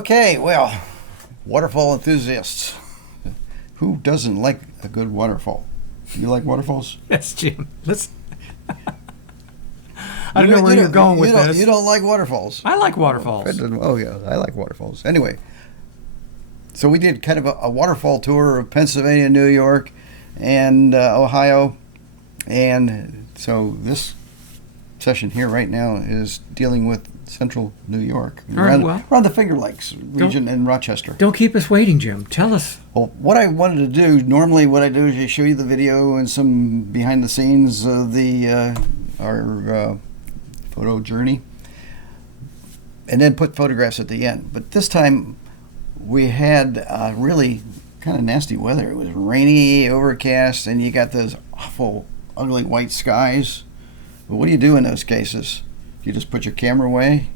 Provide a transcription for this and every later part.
Okay, well, waterfall enthusiasts. Who doesn't like a good waterfall? You like waterfalls? Yes, Jim. Listen. I don't know where you're going with this. You don't like waterfalls? I like waterfalls. Oh, yeah, I like waterfalls. Anyway, so we did kind of a waterfall tour of Pennsylvania, New York, and Ohio. And so this session here right now is dealing with central New York. All right, well. Around the Finger Lakes region in Rochester. Don't keep us waiting, Jim. Tell us. Well, what I wanted to do, normally what I do is I show you the video and some behind the scenes of our photo journey, and then put photographs at the end. But this time we had really kind of nasty weather. It was rainy, overcast, and you got those awful, ugly white skies. But what do you do in those cases? You just put your camera away?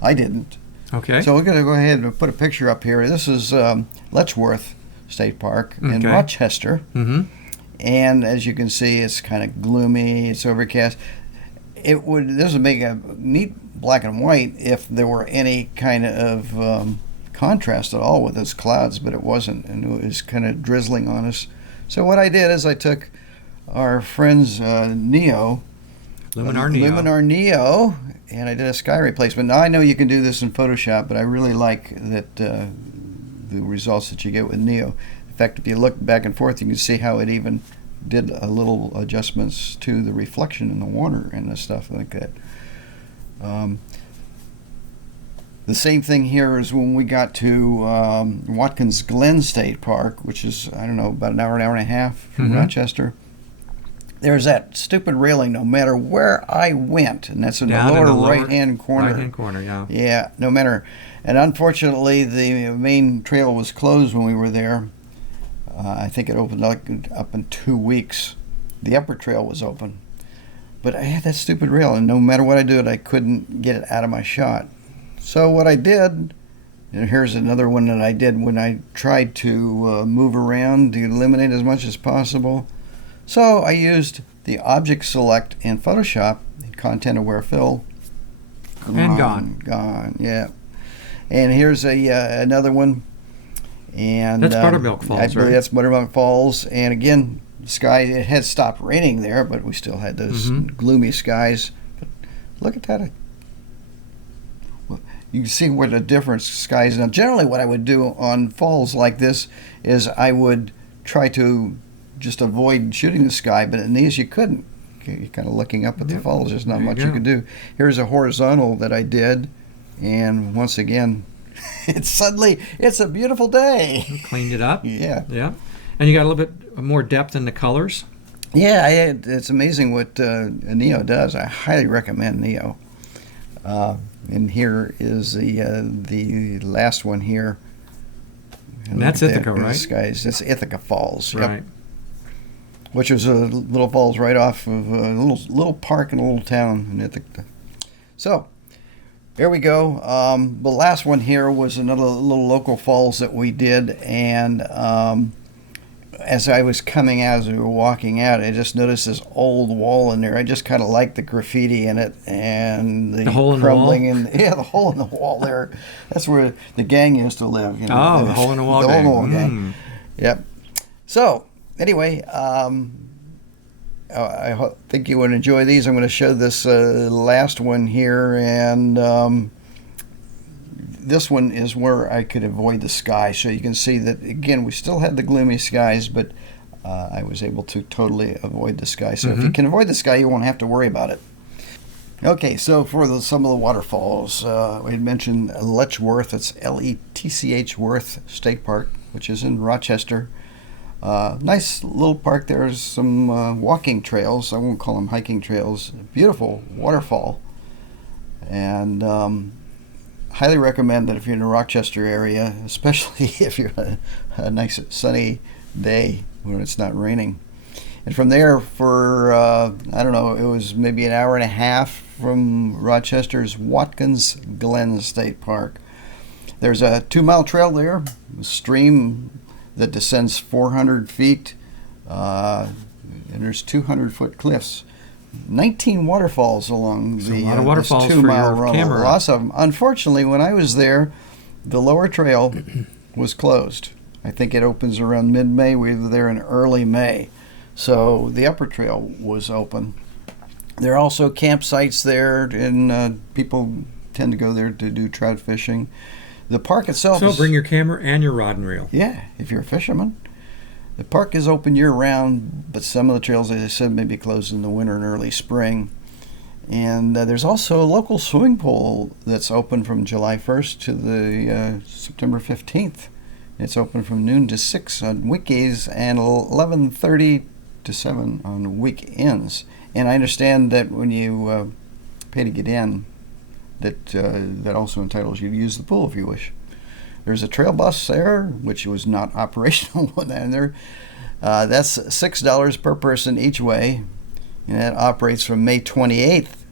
I didn't. Okay. So we're going to go ahead and put a picture up here. This is Letchworth State Park in Rochester. Mm-hmm. And as you can see, it's kind of gloomy. It's overcast. This would make a neat black and white if there were any kind of contrast at all with those clouds, but it wasn't, and it was kind of drizzling on us. So what I did is I took our friend's Neo, Luminar Neo, and I did a sky replacement. Now I know you can do this in Photoshop, but I really like that the results that you get with Neo. In fact, if you look back and forth, you can see how it even did a little adjustments to the reflection in the water and the stuff like that. The same thing here is when we got to Watkins Glen State Park, which is, I don't know, about an hour and a half from Rochester. There's that stupid railing no matter where I went, and that's in the lower right-hand corner. Right-hand corner, yeah. Yeah, no matter. And unfortunately, the main trail was closed when we were there. I think it opened up in 2 weeks. The upper trail was open. But I had that stupid rail, and no matter what I did, I couldn't get it out of my shot. So what I did, and here's another one that I did when I tried to move around to eliminate as much as possible. So I used the Object Select in Photoshop, Content Aware Fill. Gone, yeah. And here's another one. And that's Buttermilk Falls, I believe right? That's Buttermilk Falls. And again, the sky, it had stopped raining there, but we still had those gloomy skies. But look at that. You can see what a difference skies. Now, generally what I would do on falls like this is I would try to just avoid shooting the sky, but in these you couldn't. You're kind of looking up at the falls. There's not much you could do. Here's a horizontal that I did, and once again, it's a beautiful day. You cleaned it up. Yeah. Yeah. And you got a little bit more depth in the colors. Yeah, it's amazing what Neo does. I highly recommend Neo. And here is the last one here. And that's Ithaca, right? Skies. That's Ithaca Falls. Right. Yep. Which is a little falls right off of a little park in a little town in Ithaca. So, there we go. The last one here was another little local falls that we did, and as I was coming out, as we were walking out, I just noticed this old wall in there. I just kind of liked the graffiti in it and the hole in crumbling the wall? Yeah, the hole in the wall there. That's where the gang used to live. You know, the hole in the wall the gang. Hole in the wall gang. Yep. So anyway, I think you would enjoy these. I'm going to show this last one here, and this one is where I could avoid the sky. So you can see that, again, we still had the gloomy skies, but I was able to totally avoid the sky. So if you can avoid the sky, you won't have to worry about it. Okay, so for some of the waterfalls, we had mentioned Letchworth. It's Letch Worth State Park, which is in Rochester. Nice little park. There's some walking trails. I won't call them hiking trails. Beautiful waterfall. And highly recommend that if you're in the Rochester area, especially if you're a nice sunny day when it's not raining. And from there for, I don't know, it was maybe an hour and a half from Rochester's Watkins Glen State Park. There's a 2-mile trail there, a stream that descends 400 feet, and there's 200-foot cliffs. 19 waterfalls along the a lot of waterfalls 2-mile for your run. camera. Lots of them. Unfortunately, when I was there, The lower trail was closed. I think it opens around mid-May. We were there in early May. So the upper trail was open. There are also campsites there, and people tend to go there to do trout fishing. The park itself So bring your camera and your rod and reel. Yeah, if you're a fisherman. The park is open year-round, but some of the trails, as I said, may be closed in the winter and early spring. And there's also a local swimming pool that's open from July 1st to the September 15th. It's open from noon to 6 on weekdays and 11:30 to 7 on weekends. And I understand that when you pay to get in, that also entitles you to use the pool if you wish. There's a trail bus there, which was not operational when there. That's $6 per person each way, and that operates from May 28th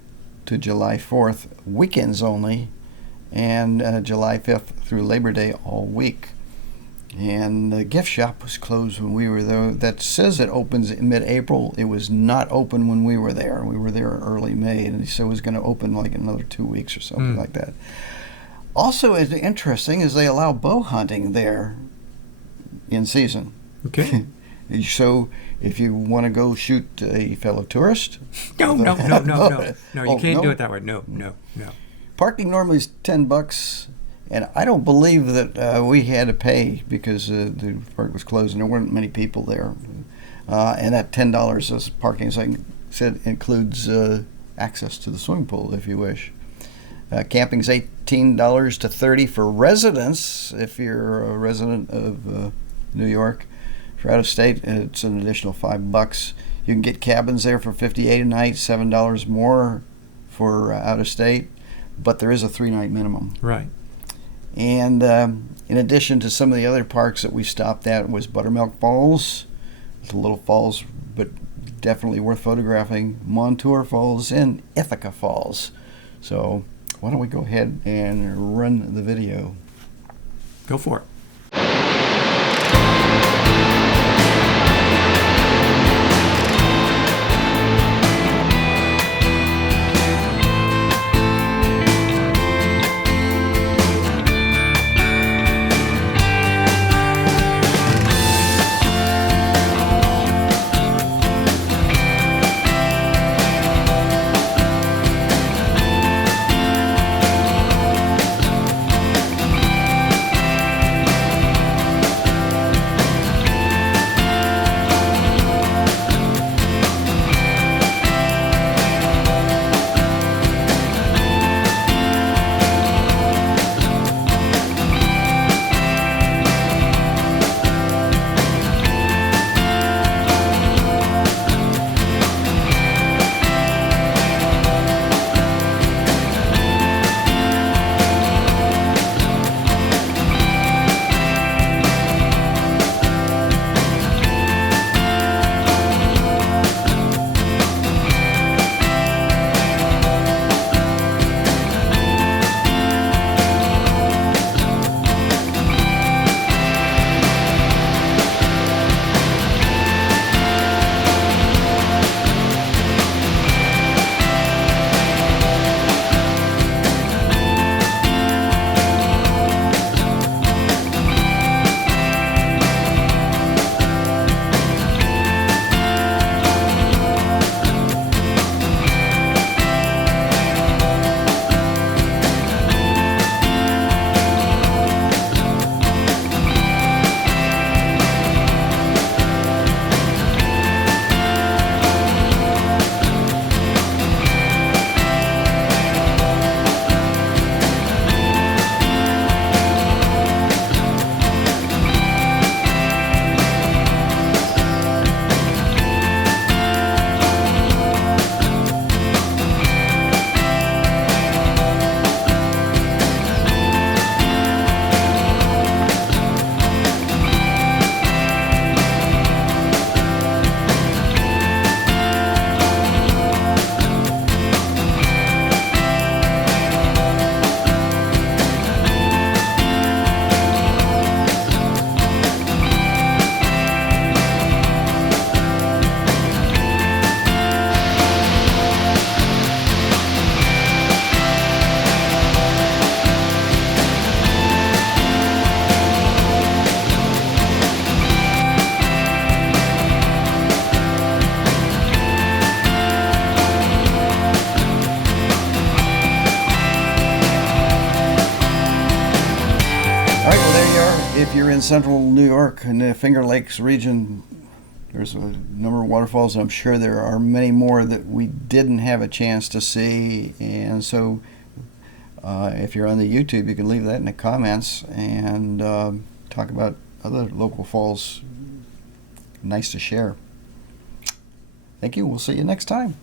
to July 4th, weekends only, and July 5th through Labor Day all week. And the gift shop was closed when we were there. That says it opens in mid-April. It was not open when we were there. We were there early May, and he said it was going to open like another 2 weeks or something like that. Also, it's interesting is they allow bow hunting there in season. Okay. So if you want to go shoot a fellow tourist, No, you can't do it that way. No. Parking normally is $10. And I don't believe that we had to pay because the park was closed and there weren't many people there. And that $10 as parking, as I said, includes access to the swimming pool if you wish. Camping's $18 to $30 for residents. If you're a resident of New York, if you're out of state, it's an additional $5. You can get cabins there for $58 a night, $7 more for out of state, but there is a 3-night minimum. Right. And in addition to some of the other parks that we stopped at was Buttermilk Falls. It's a little falls, but definitely worth photographing. Montour Falls and Ithaca Falls. So why don't we go ahead and run the video? Go for it. you're in central New York in the Finger Lakes region, there's a number of waterfalls. I'm sure there are many more that we didn't have a chance to see. And so if you're on the YouTube, you can leave that in the comments and talk about other local falls. Nice to share. Thank you. We'll see you next time.